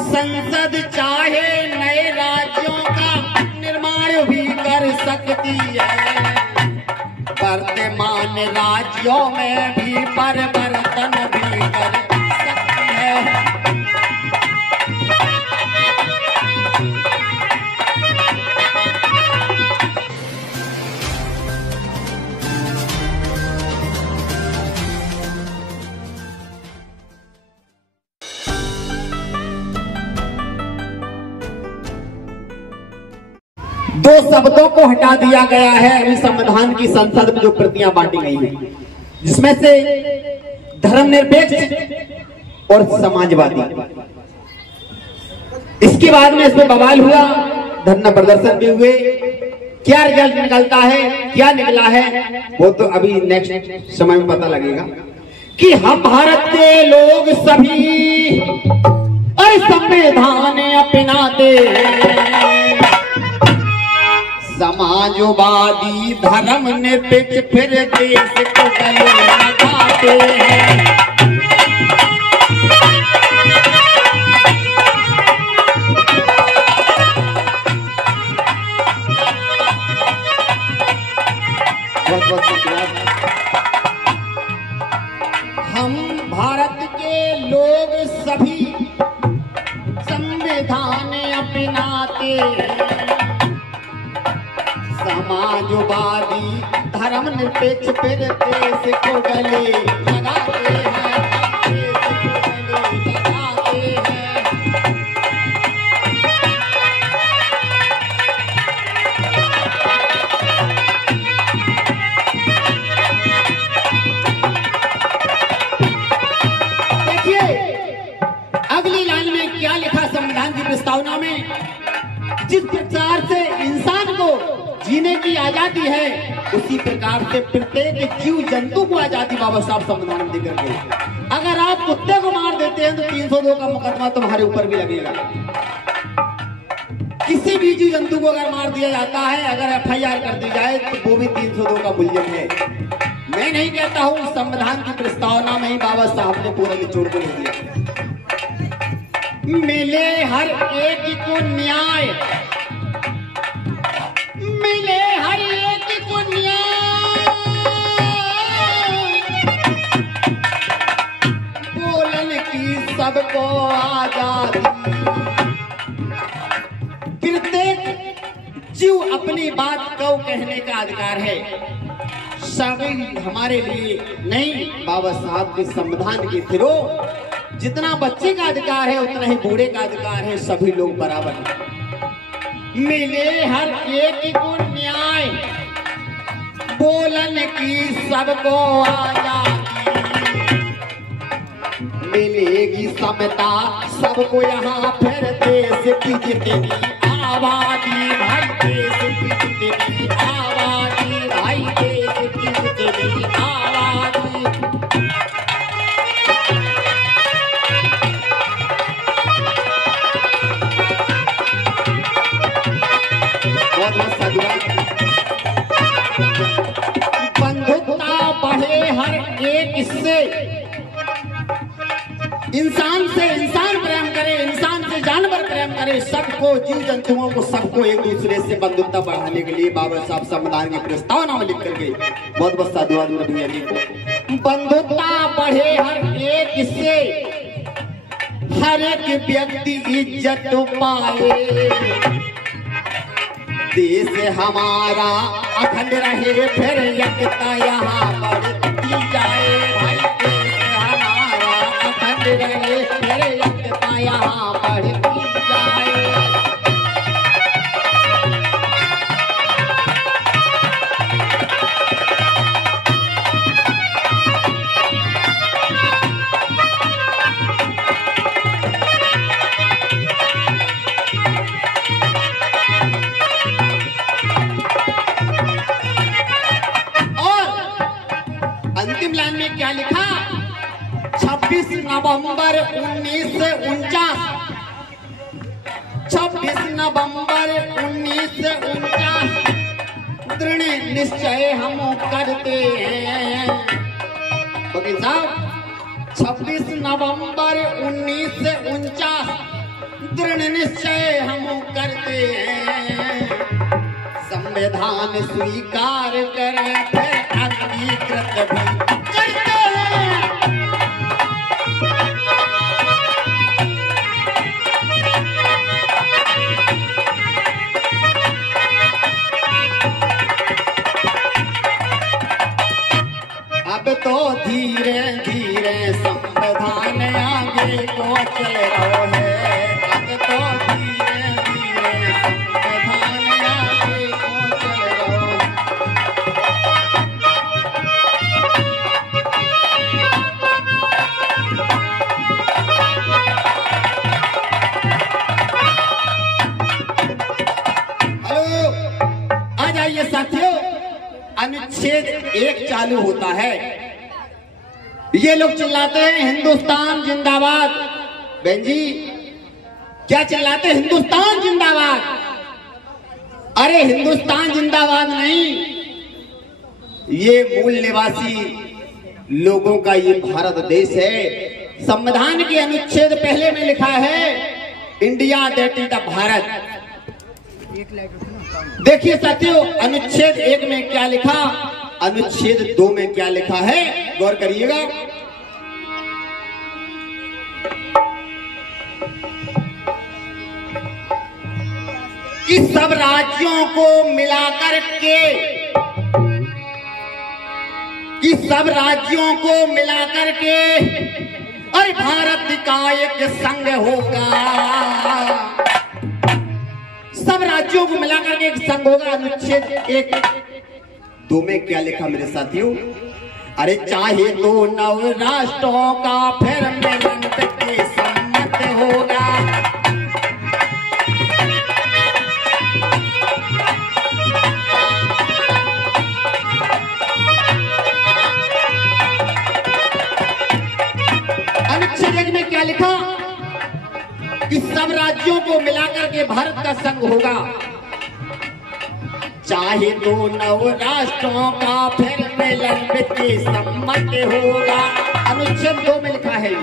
संसद चाहे नए राज्यों का निर्माण भी कर सकती है, वर्तमान राज्यों में भी परिवर्तन भी कर सकती है। दो शब्दों को हटा दिया गया है अभी संविधान की संसद में जो प्रतियां बांटी गई हैं, जिसमें से धर्मनिरपेक्ष और समाजवादी। इसके बाद में इसमें बवाल हुआ, धरना प्रदर्शन भी हुए। क्या रिजल्ट निकलता है, क्या निकला है, वो तो अभी नेक्स्ट समय में पता लगेगा। कि हम भारत के लोग सभी और संविधान अपनाते हैं, समाजवादी धर्मनिरपेक्ष फिर देश को गले लगाते हैं। हम भारत के लोग सभी संविधान अपनाते हैं, समाजवादी धर्मनिरपेक्ष फिर देश को गले लगाते हैं, देश को गले लगाते हैं। देखिए अगली लाइन में क्या लिखा संविधान की प्रस्तावना में, जिस प्रकार से इंसान को जीने की आजादी है उसी प्रकार से प्रत्येक जीव जंतु को आजादी बाबा साहब संविधान में देकर गए। अगर आप कुत्ते को मार देते हैं तो 302 का मुकदमा तुम्हारे ऊपर भी लगेगा। किसी भी जीव जंतु को अगर मार दिया जाता है, अगर FIR कर दी जाए तो वो भी 302 का मुल्यम है। मैं नहीं कहता हूं, संविधान की प्रस्तावना में ही बाबा साहब ने पूरा निचोड़ को ले दिया। मिले हर एक को न्याय, मिले हर एक को न्याय, बोलन की सबको आजादी, प्रत्येक जीव अपनी बात को कहने का अधिकार है। सभी हमारे लिए नहीं, बाबा साहब के संविधान के थ्रू जितना बच्चे का अधिकार है उतना ही बूढ़े का अधिकार है, सभी लोग बराबर हैं। मिले हर एक को न्याय, बोलन की सबको आजादी, मिलेगी समता सबको यहाँ, फिर देश की जितनी आबादी, भाई देश की जितनी आबादी, भाई देश की जितनी आबादी। बंधुता बढ़े हर एक इससे, इंसान से इंसान प्रेम करे, इंसान से जानवर प्रेम करे, सबको जीव जंतुओं को सबको एक दूसरे से बंधुता बढ़ाने के लिए बाबा साहब संविधान की प्रस्तावना में लिख कर गए। बहुत बहुत साधुवाद नबी अली को। बंधुता बढ़े हर एक इससे, हर एक व्यक्ति इज्जत पाए, देश हमारा अखंड रहे, फिर एकता यहाँ बढ़ती जाए, भाई देश हमारा अखंड रहे, फिर एकता यहाँ बढ़ती जाए। अंतिम लाइन में क्या लिखा? 26 नवंबर 1949, 26 नवंबर 1949 दृढ़ निश्चय हम करते हैं। वकील साहब, 26 नवंबर 1949 दृढ़ निश्चय हम करते हैं, संविधान स्वीकार करें फिर अंगीकृत भी करते हैं। अब तो धीरे धीरे संविधान आगे को चल रहा है, अब तो धीरे धीरे संविधान आगे को चल रहा है। हेलो, आ जाइए साथियों, अनुच्छेद 1 चालू होता है। ये लोग चिल्लाते हैं हिंदुस्तान जिंदाबाद। बहन जी क्या चिल्लाते हैं? हिंदुस्तान जिंदाबाद। अरे हिंदुस्तान जिंदाबाद नहीं, ये मूल निवासी लोगों का ये भारत देश है। संविधान के अनुच्छेद पहले में लिखा है India that is the Bharat. देखिए साथियों, अनुच्छेद 1 में क्या लिखा, अनुच्छेद 2 में क्या लिखा है, गौर करिएगा। कि सब राज्यों को मिलाकर के, कि सब राज्यों को मिलाकर के अरे भारत का एक संघ होगा। सब राज्यों को मिलाकर के एक संघ होगा। अनुच्छेद 1(2) में क्या लिखा मेरे साथियों? अरे चाहे तो 9 राष्ट्रों का फिर मिलन के सम्मत होगा। अनुच्छेद 1 में क्या लिखा कि सब राज्यों को मिलाकर के भारत का संघ होगा। चाहे तो 9 राष्ट्रों का फिर मिलन के सम्मत होगा। अनुच्छेद 2 में लिखा है।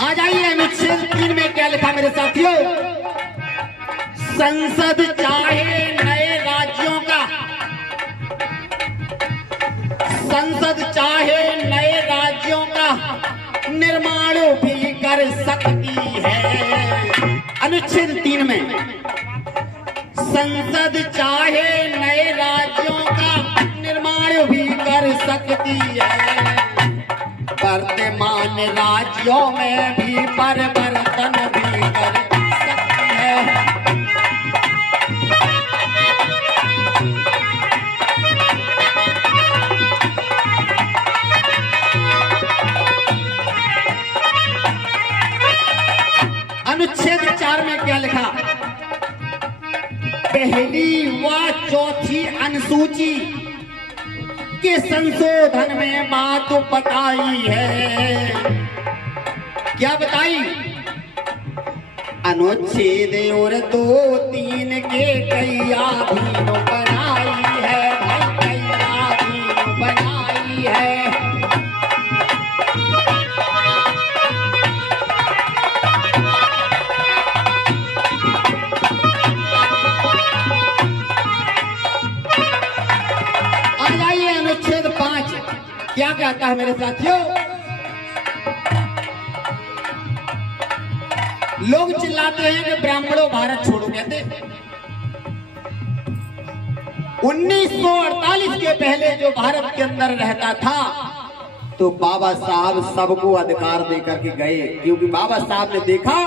आ जाइए अनुच्छेद 3 में क्या लिखा मेरे साथियों? संसद चाहे नए राज्यों का, संसद चाहे नए राज्यों का निर्माण भी कर सकती है। अनुच्छेद 3 में संसद चाहे नए राज्यों का निर्माण भी कर सकती है। वर्तमान राज्यों में भी परिवर्तन भी कर सकती है। अनुच्छेद 4 में क्या लिखा? पहली व चौथी अनुसूची के संशोधन में बात बताई है। क्या बताई? अनुच्छेद और 2-3 के कई अधीन बनाई है, कई अधीन बनाई है। अनुच्छेद 5 क्या कहता है मेरे साथियों? लोग चिल्लाते हैं कि ब्राह्मणों भारत छोड़ो, कहते 1948 के पहले जो भारत के अंदर रहता था तो बाबा साहब सबको अधिकार देकर के गए, क्योंकि बाबा साहब ने देखा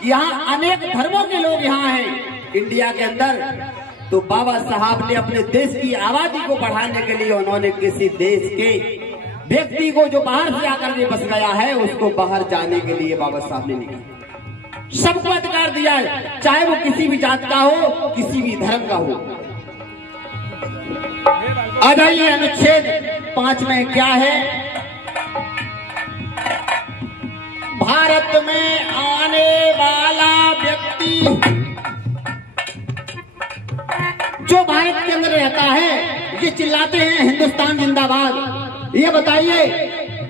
कि यहाँ अनेक धर्मों के लोग यहाँ हैं इंडिया के अंदर। तो बाबा साहब ने अपने देश की आबादी को बढ़ाने के लिए उन्होंने किसी देश के व्यक्ति को जो बाहर से आकर के बस गया है उसको बाहर जाने के लिए बाबा साहब ने लिखा। सबको अधिकार दिया है, चाहे वो किसी भी जात का हो, किसी भी धर्म का हो। आ जाइए अनुच्छेद 5 में क्या है? भारत में आने वाला व्यक्ति ये चिल्लाते हैं हिंदुस्तान जिंदाबाद। ये बताइए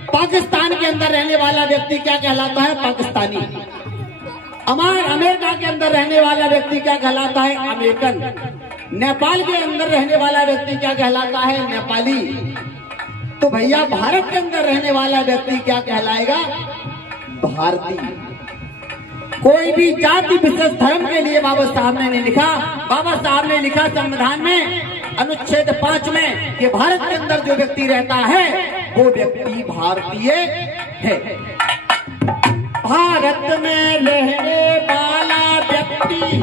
पाकिस्तान के अंदर रहने वाला व्यक्ति क्या कहलाता है? पाकिस्तानी। अमेरिका के अंदर रहने वाला व्यक्ति क्या कहलाता है? अमेरिकन। नेपाल के अंदर रहने वाला व्यक्ति क्या कहलाता है? नेपाली। तो भैया भारत के अंदर रहने वाला व्यक्ति क्या कहलाएगा? भारतीय। कोई भी जाति विशेष धर्म के लिए बाबा साहब ने नहीं लिखा। बाबा साहब ने लिखा संविधान में अनुच्छेद 5 में कि भारत के अंदर जो व्यक्ति रहता है वो व्यक्ति भारतीय है। भारत में रहने वाला व्यक्ति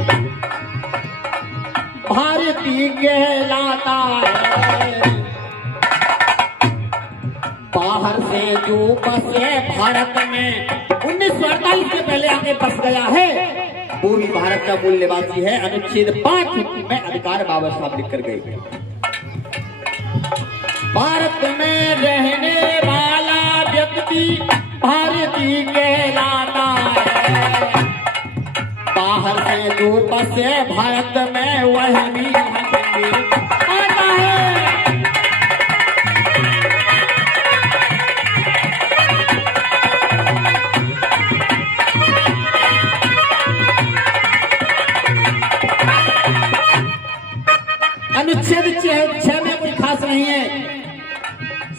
भारतीय कहलाता है। बाहर से जो बसे भारत में 1948 से पहले आके बस गया है वो भी भारत का मूल निवासी है। अनुच्छेद 5 में अधिकार बाबा साहब लिख कर गए। भारत में रहने वाला व्यक्ति भारतीय कहलाता है। बाहर से जो बसे भारत में वह भी आता है। अनुच्छेद 6 में कोई खास नहीं है,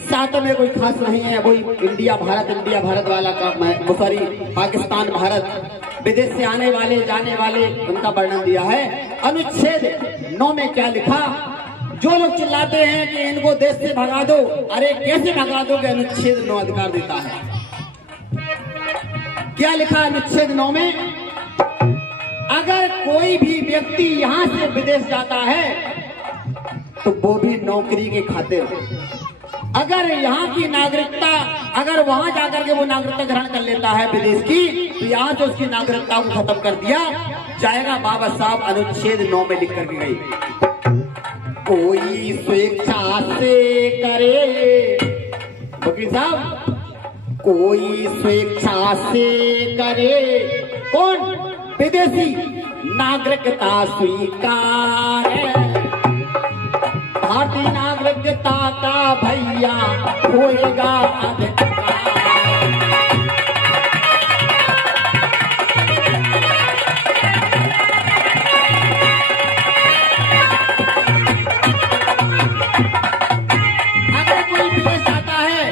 7 में कोई खास नहीं है। वही इंडिया भारत वाला काम है। सॉरी, पाकिस्तान भारत। विदेश से आने वाले जाने वाले उनका वर्णन दिया है। अनुच्छेद 9 में क्या लिखा? जो लोग चिल्लाते हैं कि इनको देश से भगा दो, अरे कैसे भगा दो? कि अनुच्छेद 9 अधिकार देता है। क्या लिखा अनुच्छेद 9 में? अगर कोई भी व्यक्ति यहां से विदेश जाता है तो वो भी नौकरी के खातिर, अगर यहाँ की नागरिकता, अगर वहां जाकर के वो नागरिकता ग्रहण कर लेता है विदेश की, तो यहाँ से उसकी नागरिकता को खत्म कर दिया जाएगा। बाबा साहब अनुच्छेद 9 में लिख करके गए। कोई स्वेच्छा से करे, वकील साहब, कोई स्वेच्छा से करे, कौन? विदेशी, नागरिकता स्वीकार है। भारतीय नागरिकता का भैया होएगा अधिकार। अगर कोई विदेश जाता है,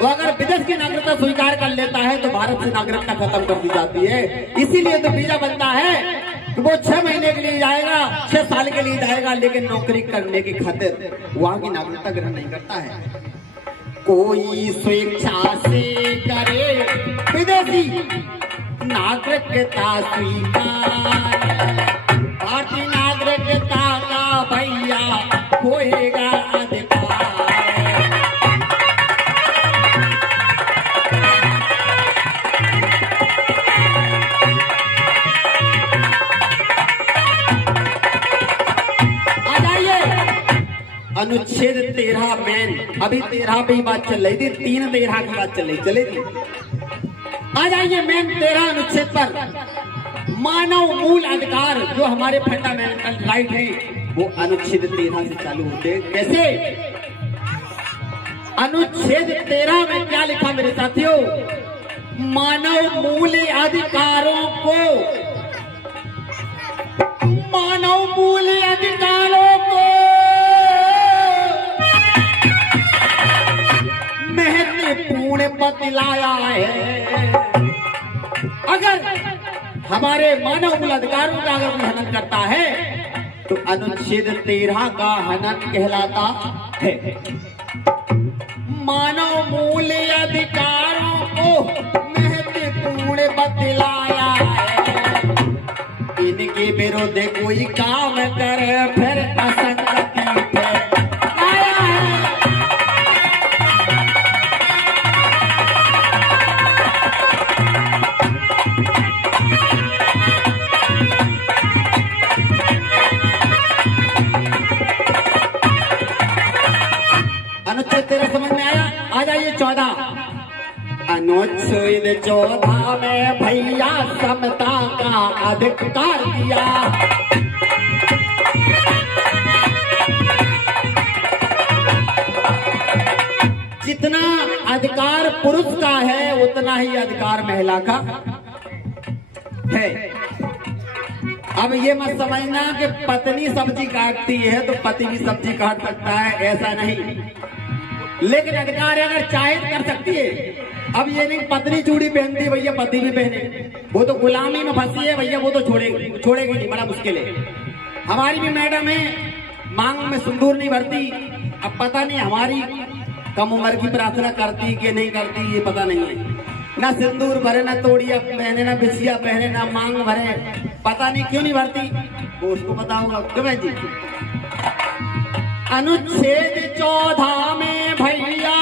वो अगर विदेश की नागरिकता स्वीकार कर लेता है तो भारत से नागरिकता खत्म कर दी जाती है। इसीलिए तो वीजा बनता है। वो 6 महीने के लिए जाएगा, 6 साल के लिए जाएगा, लेकिन नौकरी करने की खातिर वहां की नागरिकता ग्रहण नहीं करता है। कोई स्वेच्छा से करे विदेशी, नागरिकता स्वीकार, भारतीय नागरिकता का भैया होएगा अधिकार। अनुच्छेद 13 में, अभी 13 पे ही बात चल रही थी, 3-13 की बात चलेगी। आ जाइए मेन 13 अनुच्छेद पर। मानव मूल अधिकार जो हमारे फंडामेंटल राइट है वो अनुच्छेद 13 से चालू होते हैं। कैसे? अनुच्छेद 13 में क्या लिखा मेरे साथियों? मानव मूल अधिकारों को, मानव मूल अधिकारों को महत्वपूर्ण बतलाया है। अगर हमारे मानव मूल अधिकारों का अगर हनन करता है तो अनुच्छेद 13 का हनन कहलाता है। मानव मूल अधिकारों को महत्वपूर्ण बतलाया है। इनके विरुद्ध कोई काम करे फिर असंगति फैलाया है। अनुच्छेद 13 समझ में आया? आ जाइए 14। अनुच्छेद 14 में भैया समता का अधिकार दिया। अधिकार पुरुष का है उतना ही अधिकार महिला का है। अब ये मत समझना कि पत्नी सब्जी काटती है तो पति भी सब्जी काट सकता है, ऐसा नहीं। लेकिन अधिकार अगर चाहे तो कर सकती है। अब ये नहीं पत्नी चूड़ी पहनती है भैया पति भी पहने, वो तो गुलामी में फंसी है भैया, वो तो छोड़ेगी नहीं, बड़ा मुश्किल है। हमारी भी मैडम है, मांग में सिंदूर नहीं भरती। अब पता नहीं हमारी कम उम्र की प्रार्थना करती कि नहीं करती, ये पता नहीं है। ना सिंदूर भरे, ना तोड़िया पहने, ना बिछिया पहने, ना मांग भरे, पता नहीं क्यों नहीं भरती, वो उसको पता होगा। क्यों बहन जी? अनुच्छेद 14 में भैया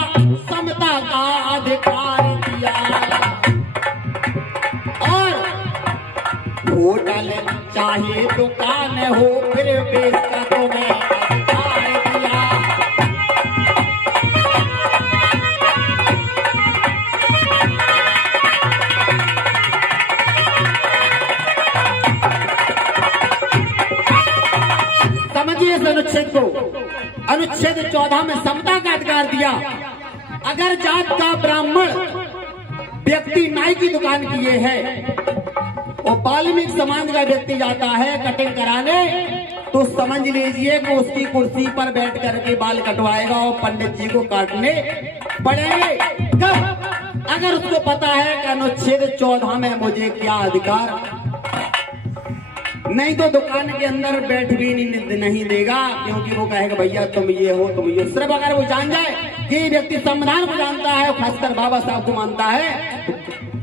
समता का अधिकार दिया, और होटल चाहे दुकान हो फिर बेचता तो मैं अधिकार दिया। समझिए इस अनुच्छेद को। अनुच्छेद 14 में समता का अधिकार दिया। अगर जात का ब्राह्मण व्यक्ति नाई की दुकान किए है और वाल्मीकि समाज का व्यक्ति जाता है कटिंग कराने, तो समझ लीजिए कि उसकी कुर्सी पर बैठ करके बाल कटवाएगा और पंडित जी को काटने पड़ेंगे। कब? अगर उसको पता है कि अनुच्छेद 14 में मुझे क्या अधिकार, नहीं तो दुकान के अंदर बैठ भी नहीं देगा, क्योंकि वो कहेगा भैया तुम ये हो तुम ये। सिर्फ अगर वो जान जाए कि व्यक्ति संविधान को जानता है, खासकर बाबा साहब को मानता है,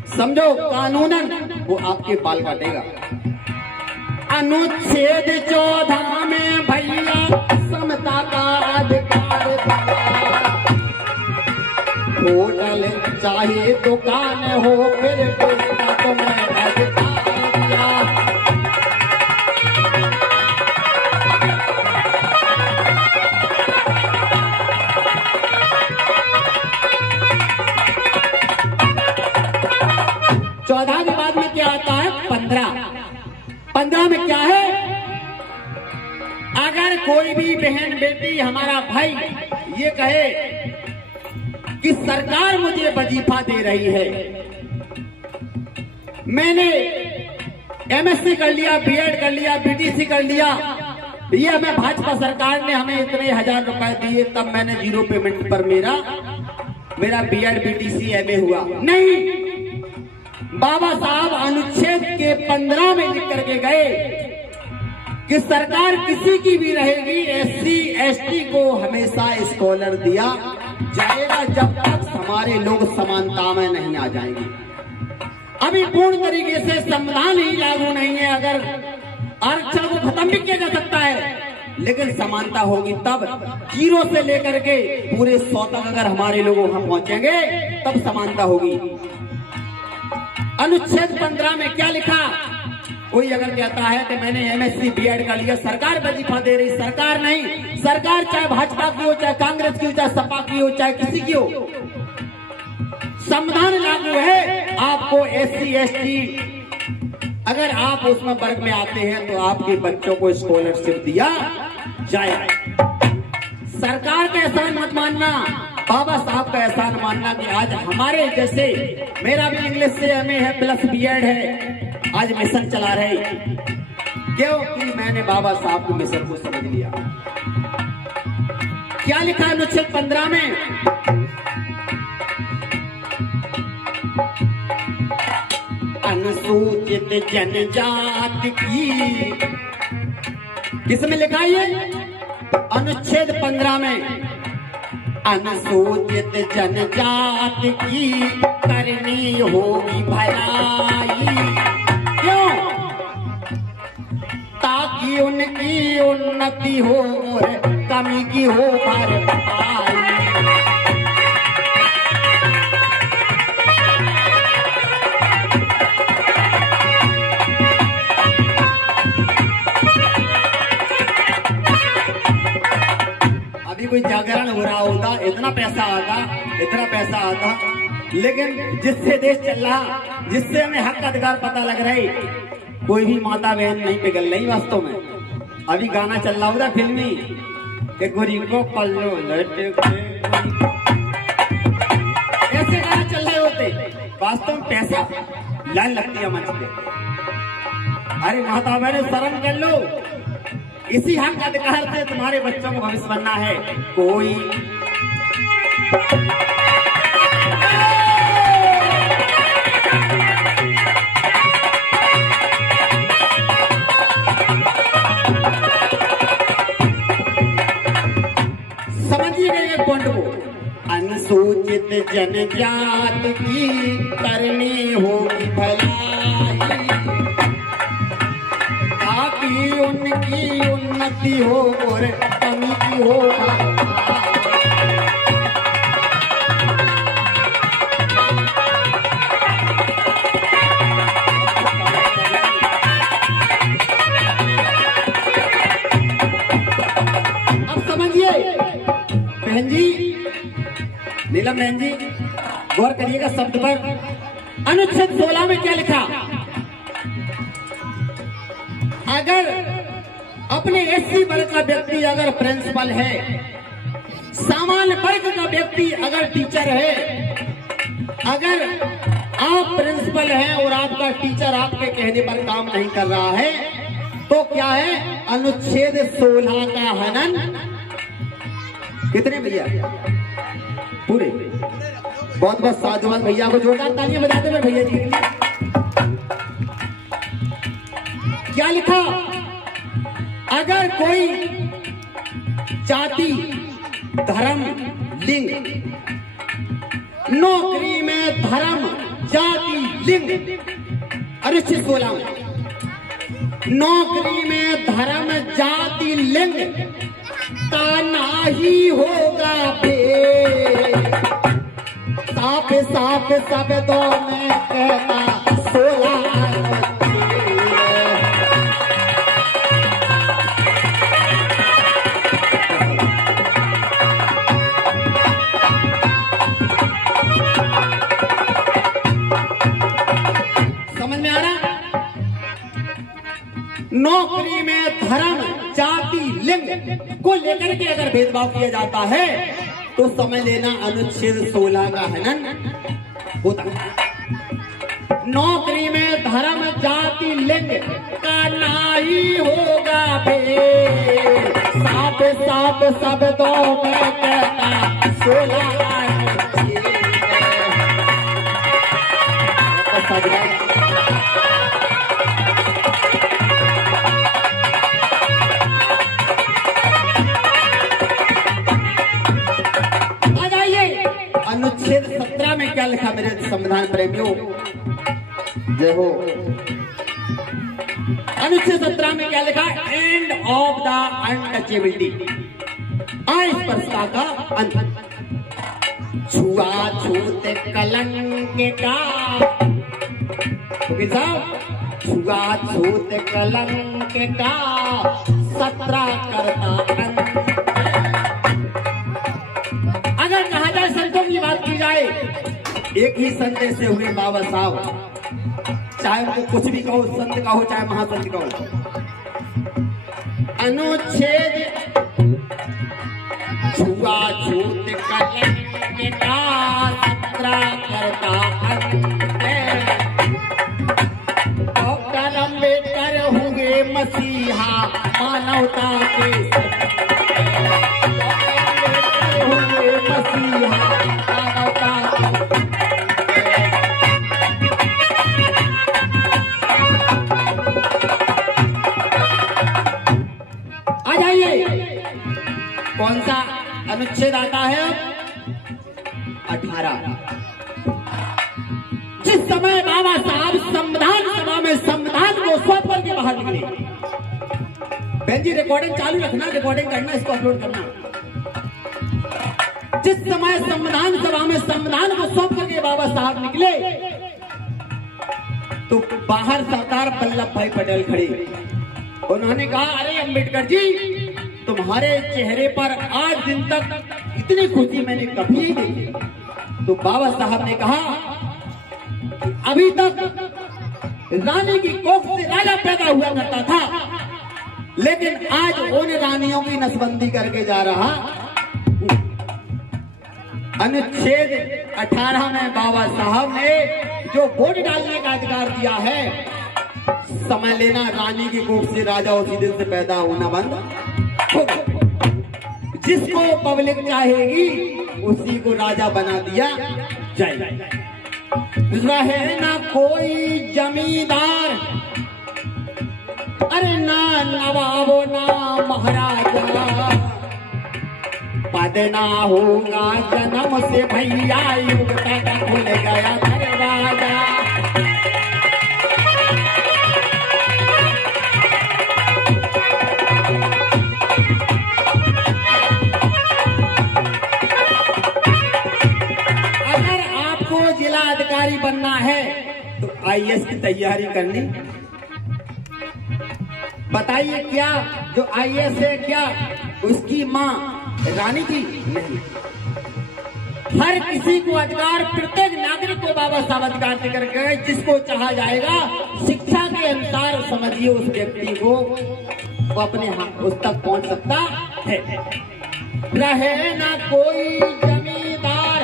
समझो कानूनन वो आपके बाल काटेगा। अनुच्छेद 14 में भैया समता का अधिकार दिया, होटल चाहे दुकान हो फिर बेचता तो मैं अधिकार दिया। चौदह के बाद में क्या आता है? 15 में क्या है? अगर कोई भी बहन बेटी हमारा भाई ये कहे कि सरकार मुझे वजीफा दे रही है, मैंने एमएससी कर लिया, बीएड कर लिया, बीटीसी कर लिया, ये हमें भाजपा सरकार ने हमें इतने 1000 रुपए दिए, तब मैंने 0 पेमेंट पर मेरा बीएड बीटीसी एमए हुआ। नहीं, बाबा साहब अनुच्छेद के 15 में लिख करके गए कि सरकार किसी की भी रहेगी, एससी एसटी को हमेशा स्कॉलर दिया जाएगा जब तक हमारे लोग समानता में नहीं आ जाएंगे। अभी पूर्ण तरीके से संविधान ही लागू नहीं है, अगर आरक्षण को खत्म भी किया जा सकता है, लेकिन समानता होगी तब। 0 से लेकर के पूरे 100 तक अगर हमारे लोग वहां पहुंचेंगे तब समानता होगी। अनुच्छेद 15 में क्या लिखा? कोई अगर कहता है कि मैंने एमएससी बीएड का लिया, सरकार वजीफा दे रही, सरकार नहीं, सरकार चाहे भाजपा की हो, चाहे कांग्रेस की हो, चाहे सपा की हो, चाहे किसी की हो, संविधान लागू है। आपको एससी एसटी अगर आप उसमें वर्ग में आते हैं तो आपके बच्चों को स्कॉलरशिप दिया जाए। सरकार का एहसान मत मानना, बाबा साहब का एहसान मानना कि आज हमारे जैसे, मेरा भी इंग्लिश से एमए है प्लस बीएड है, आज मिशन चला रहे, क्योंकि मैंने बाबा साहब के मिशन को समझ लिया। क्या लिखा है अनुच्छेद 15 में? अनुसूचित जनजाति की, किसमें लिखा है? अनुच्छेद 15 में अनुसूचित जनजाति की करनी होगी भलाई, क्यों? ताकि उनकी उन्नति हो और कमी की हो भरपाई। कोई जागरण हो रहा होता, इतना पैसा आता, लेकिन जिससे देश चल रहा, जिससे हमें हक अधिकार पता लग रहा है, कोई भी माता बहन नहीं पिघल रही वास्तव में। अभी गाना चल रहा होता फिल्मी कि गोरी को पल्लो लटके, पैसे गाना चल रहे होते, वास्तव में पैसा लाइन लगती है मंच पे। अरे माता बहने शर्म कर लो, इसी हक का अधिकार से तुम्हारे बच्चों को भविष्य बनना है। कोई अनुसूचित जनजाति की करनी होगी भलाई, ताकि उनकी उन्नति हो और कमी की हो। अब समझिए बहन जी, नीलम बहन जी, गौर करिएगा शब्द पर। अनुच्छेद 16 में क्या लिखा? अगर अपने एससी वर्ग का व्यक्ति अगर प्रिंसिपल है, सामान्य वर्ग का व्यक्ति अगर टीचर है, अगर आप प्रिंसिपल हैं और आपका टीचर आपके कहने पर काम नहीं कर रहा है, तो क्या है? अनुच्छेद 16 का हनन। कितने भैया? पूरे। बहुत बहुत साधुवाद भैया को जोरदार तालियां बजाते हुए भैया जी। क्या लिखा? अगर कोई जाति, धर्म, लिंग, नौकरी में धर्म, जाति, लिंग, अनुच्छेद 16 में नौकरी में धर्म, जाति, लिंग का नाही होगा साफ साफ शब्दों में कहता 16 समझ में आ रहा? नौकरी में धर्म, जाति, लिंग को लेकर के अगर भेदभाव किया जाता है तो समझ लेना अनुच्छेद 16 का हनन होता है। नौकरी में धर्म, जाति, लिंग का नहीं होगा साफ साफ शब्दों में कहता 16 अनुच्छेद 17 में क्या लिखा मेरे संविधान प्रेमियों? जय हो। अनुच्छेद 17 में क्या लिखा? एंड ऑफ द अनटचेबिलिटी, अस्पृश्यता का अंत। छुआछूत कलंक का, छुआछूत कलंक का 17 करता अंत। अगर कहा जाए संतों की बात की जाए, एक ही संत ऐसे हुए बाबा साहब, चाहे उनको कुछ भी कहो, संत कहो चाहे महासंत कहो। अनुच्छेद छुआछूत कलंक का 17 करता अंत। डॉक्टर अम्बेडकर हुए मसीहा मानवता के, आ जाइए कौन सा अनुच्छेद आता है? 18। जिस समय बाबा साहब संविधान सभा में संविधान को सौंप करके बाहर निकले, बहन जी रिकॉर्डिंग चालू रखना, रिकॉर्डिंग करना, इसको अपलोड करना। जिस समय संविधान सभा में संविधान को सौंप करके बाबा साहब निकले तो बाहर सरदार वल्लभ भाई पटेल खड़े। उन्होंने कहा, अरे अम्बेडकर जी, तुम्हारे चेहरे पर आज दिन तक इतनी खुशी मैंने कभी नहीं देखी। तो बाबा साहब ने कहा, अभी तक रानी की कोख से राजा पैदा हुआ करता था, लेकिन आज उन रानियों की नसबंदी करके जा रहा। अनुच्छेद 18 में बाबा साहब ने जो वोट डालने का अधिकार दिया है, समझ लेना रानी की कोख से राजा उसी दिन से पैदा होना बंद होगा। जिसको पब्लिक चाहेगी उसी को राजा बना दिया जाएगा। रहे ना कोई जमींदार, अरे ना नवाबो ना महाराजा, पद ना होगा जन्म से भैया, युग तक खुल गया दरवाजा। अधिकारी बनना है तो आईएएस की तैयारी करनी। बताइए क्या जो आईएएस है क्या उसकी मां रानी थी? नहीं। हर किसी को अधिकार, प्रत्येक नागरिक को बाबा साहब अधिकार देकर गए, जिसको चाहा जाएगा शिक्षा के अनुसार समझिए उस व्यक्ति को वो अपने उस तक पहुंच सकता है। रहे ना कोई जमींदार,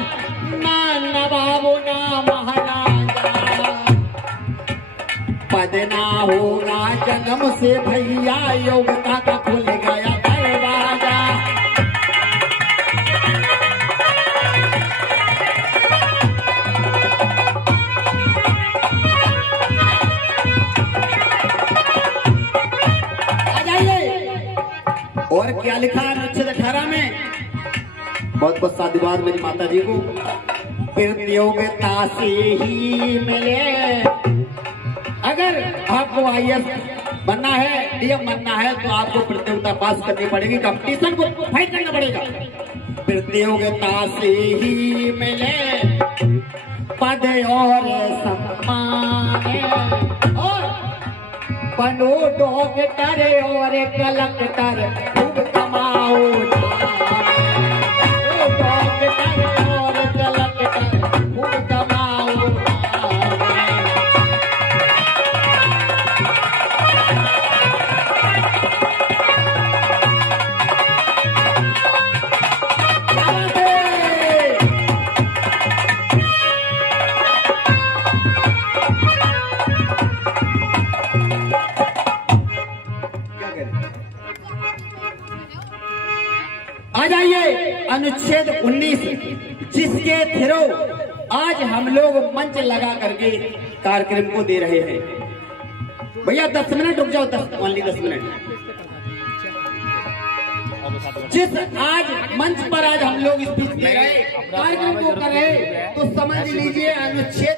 ना नवाबो ना महाराजा, पद ना होगा जन्म से भैया, योग्यता का खुल गया दरवाजा। आ जाइए और क्या लिखा है अनुच्छेद 18 में? बहुत बहुत साधुवाद मेरी माता जी को। प्रतियोगिता से ही मिले। अगर आपको आईएएस बनना है, डीएम बनना है तो आपको प्रतियोगिता पास करनी पड़ेगी, कंपटीशन को फाइट करना पड़ेगा। प्रतियोगिता से ही मिले पद और सम्मान, और बनो डॉक्टर और कलेक्टर, खूब कमाओ आ जाइए अनुच्छेद 19, जिसके थ्रू आज हम लोग मंच लगा करके कार्यक्रम को दे रहे हैं। भैया 10 मिनट रुक जाओ, 10 मिनट। जिस आज मंच पर आज हम लोग स्पीच दे रहे, कार्यक्रम को कर रहे, तो समझ लीजिए अनुच्छेद